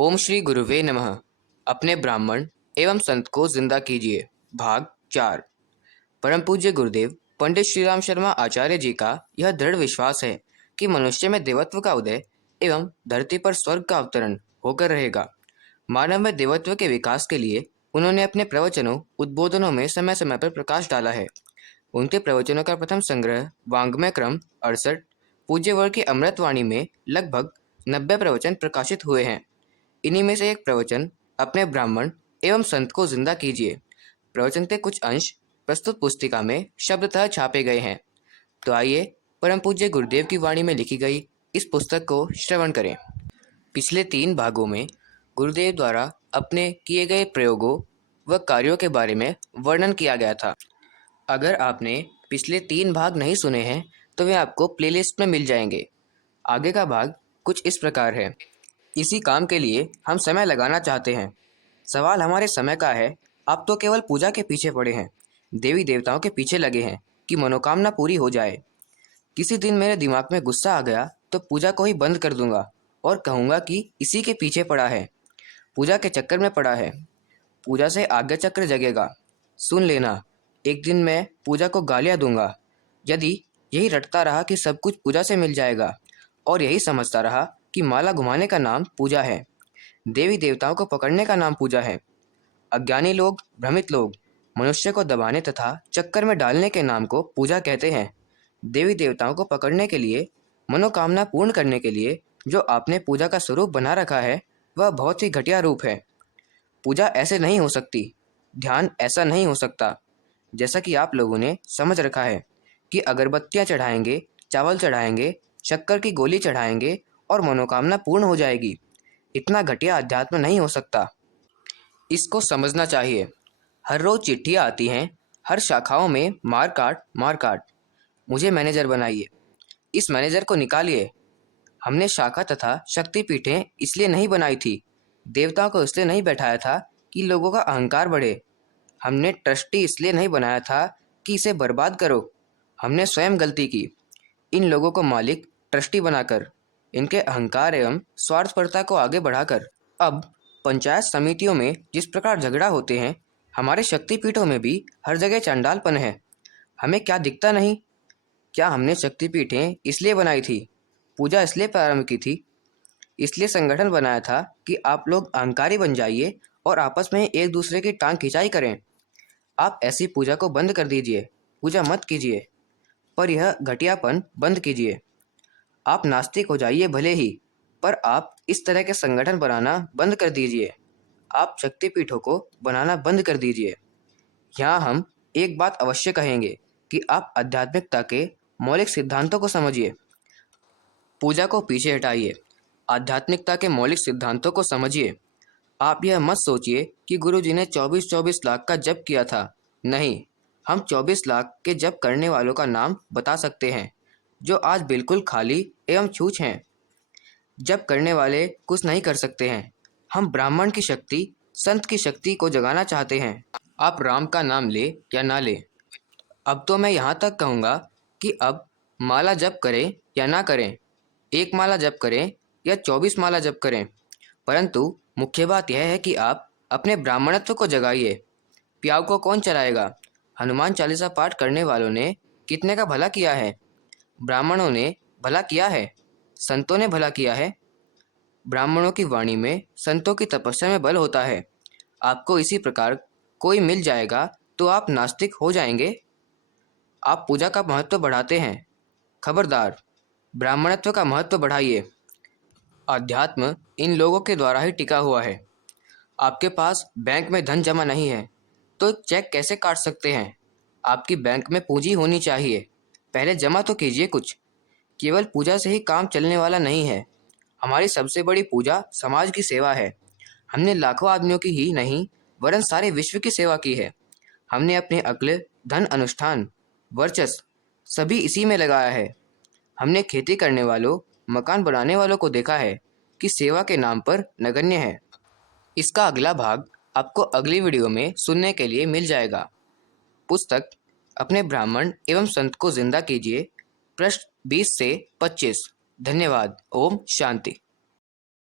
ओम श्री गुरुवे नमः। अपने ब्राह्मण एवं संत को जिंदा कीजिए। भाग 4। परम पूज्य गुरुदेव पंडित श्रीराम शर्मा आचार्य जी का यह दृढ़ विश्वास है कि मनुष्य में देवत्व का उदय एवं धरती पर स्वर्ग का अवतरण होकर रहेगा। मानव में देवत्व के विकास के लिए उन्होंने अपने प्रवचनों उद्बोधनों में समय समय पर प्रकाश डाला है। उनके प्रवचनों का प्रथम संग्रह वाङ्मय क्रम 68 पूज्य वर्ग की अमृतवाणी में लगभग 90 प्रवचन प्रकाशित हुए हैं। इन्हीं में से एक प्रवचन अपने ब्राह्मण एवं संत को जिंदा कीजिए प्रवचन के कुछ अंश प्रस्तुत पुस्तिका में शब्दतः छापे गए हैं। तो आइए परम पूज्य गुरुदेव की वाणी में लिखी गई इस पुस्तक को श्रवण करें। पिछले 3 भागों में गुरुदेव द्वारा अपने किए गए प्रयोगों व कार्यों के बारे में वर्णन किया गया था। अगर आपने पिछले 3 भाग नहीं सुने हैं तो वे आपको प्लेलिस्ट में मिल जाएंगे। आगे का भाग कुछ इस प्रकार है। इसी काम के लिए हम समय लगाना चाहते हैं। सवाल हमारे समय का है। आप तो केवल पूजा के पीछे पड़े हैं, देवी देवताओं के पीछे लगे हैं कि मनोकामना पूरी हो जाए। किसी दिन मेरे दिमाग में गुस्सा आ गया तो पूजा को ही बंद कर दूंगा और कहूँगा कि इसी के पीछे पड़ा है, पूजा के चक्कर में पड़ा है। पूजा से आज्ञा चक्र जगेगा। सुन लेना, एक दिन मैं पूजा को गालियाँ दूंगा यदि यही रटता रहा कि सब कुछ पूजा से मिल जाएगा और यही समझता रहा कि माला घुमाने का नाम पूजा है, देवी देवताओं को पकड़ने का नाम पूजा है। अज्ञानी लोग, भ्रमित लोग मनुष्य को दबाने तथा चक्कर में डालने के नाम को पूजा कहते हैं। देवी देवताओं को पकड़ने के लिए, मनोकामना पूर्ण करने के लिए जो आपने पूजा का स्वरूप बना रखा है वह बहुत ही घटिया रूप है। पूजा ऐसे नहीं हो सकती, ध्यान ऐसा नहीं हो सकता। जैसा कि आप लोगों ने समझ रखा है कि अगरबत्तियाँ चढ़ाएंगे, चावल चढ़ाएंगे, शक्कर की गोली चढ़ाएंगे और मनोकामना पूर्ण हो जाएगी। इतना घटिया अध्यात्म नहीं हो सकता। इसको समझना चाहिए। हर रोज चिट्ठियाँ आती हैं, हर शाखाओं में मार काट। मुझे मैनेजर बनाइए, इस मैनेजर को निकालिए। हमने शाखा तथा शक्तिपीठें इसलिए नहीं बनाई थी, देवताओं को इसलिए नहीं बैठाया था कि लोगों का अहंकार बढ़े। हमने ट्रस्टी इसलिए नहीं बनाया था कि इसे बर्बाद करो। हमने स्वयं गलती की, इन लोगों को मालिक ट्रस्टी बनाकर, इनके अहंकार एवं स्वार्थपरता को आगे बढ़ाकर। अब पंचायत समितियों में जिस प्रकार झगड़ा होते हैं, हमारे शक्तिपीठों में भी हर जगह चंडालपन है। हमें क्या दिखता नहीं? क्या हमने शक्तिपीठें इसलिए बनाई थी, पूजा इसलिए प्रारंभ की थी, इसलिए संगठन बनाया था कि आप लोग अहंकारी बन जाइए और आपस में एक दूसरे की टांग खिंचाई करें। आप ऐसी पूजा को बंद कर दीजिए, पूजा मत कीजिए, पर यह घटियापन बंद कीजिए। आप नास्तिक हो जाइए भले ही, पर आप इस तरह के संगठन बनाना बंद कर दीजिए। आप शक्तिपीठों को बनाना बंद कर दीजिए। यहाँ हम एक बात अवश्य कहेंगे कि आप आध्यात्मिकता के मौलिक सिद्धांतों को समझिए। पूजा को पीछे हटाइए, आध्यात्मिकता के मौलिक सिद्धांतों को समझिए। आप यह मत सोचिए कि गुरुजी ने 24-24 लाख का जप किया था। नहीं, हम 24 लाख के जप करने वालों का नाम बता सकते हैं जो आज बिल्कुल खाली एवं छूछ हैं। जप करने वाले कुछ नहीं कर सकते हैं। हम ब्राह्मण की शक्ति, संत की शक्ति को जगाना चाहते हैं। आप राम का नाम ले या ना ले, अब तो मैं यहाँ तक कहूँगा कि अब माला जप करें या ना करें, 1 माला जप करें या 24 माला जप करें, परंतु मुख्य बात यह है कि आप अपने ब्राह्मणत्व को जगाइए। प्याऊ को कौन चलाएगा? हनुमान चालीसा पाठ करने वालों ने कितने का भला किया है? ब्राह्मणों ने भला किया है, संतों ने भला किया है। ब्राह्मणों की वाणी में, संतों की तपस्या में बल होता है। आपको इसी प्रकार कोई मिल जाएगा तो आप नास्तिक हो जाएंगे। आप पूजा का महत्व बढ़ाते हैं, खबरदार, ब्राह्मणत्व का महत्व बढ़ाइए। अध्यात्म इन लोगों के द्वारा ही टिका हुआ है। आपके पास बैंक में धन जमा नहीं है तो चेक कैसे काट सकते हैं? आपकी बैंक में पूंजी होनी चाहिए, पहले जमा तो कीजिए कुछ। केवल पूजा से ही काम चलने वाला नहीं है। हमारी सबसे बड़ी पूजा समाज की सेवा है। हमने लाखों आदमियों की ही नहीं वरन सारे विश्व की सेवा की है। हमने अपने अक्ल, धन, अनुष्ठान, वर्चस्व सभी इसी में लगाया है। हमने खेती करने वालों, मकान बनाने वालों को देखा है कि सेवा के नाम पर नगण्य है। इसका अगला भाग आपको अगली वीडियो में सुनने के लिए मिल जाएगा। पुस्तक अपने ब्राह्मण एवं संत को जिंदा कीजिए, पृष्ठ 20 से 25। धन्यवाद। ओम शांति।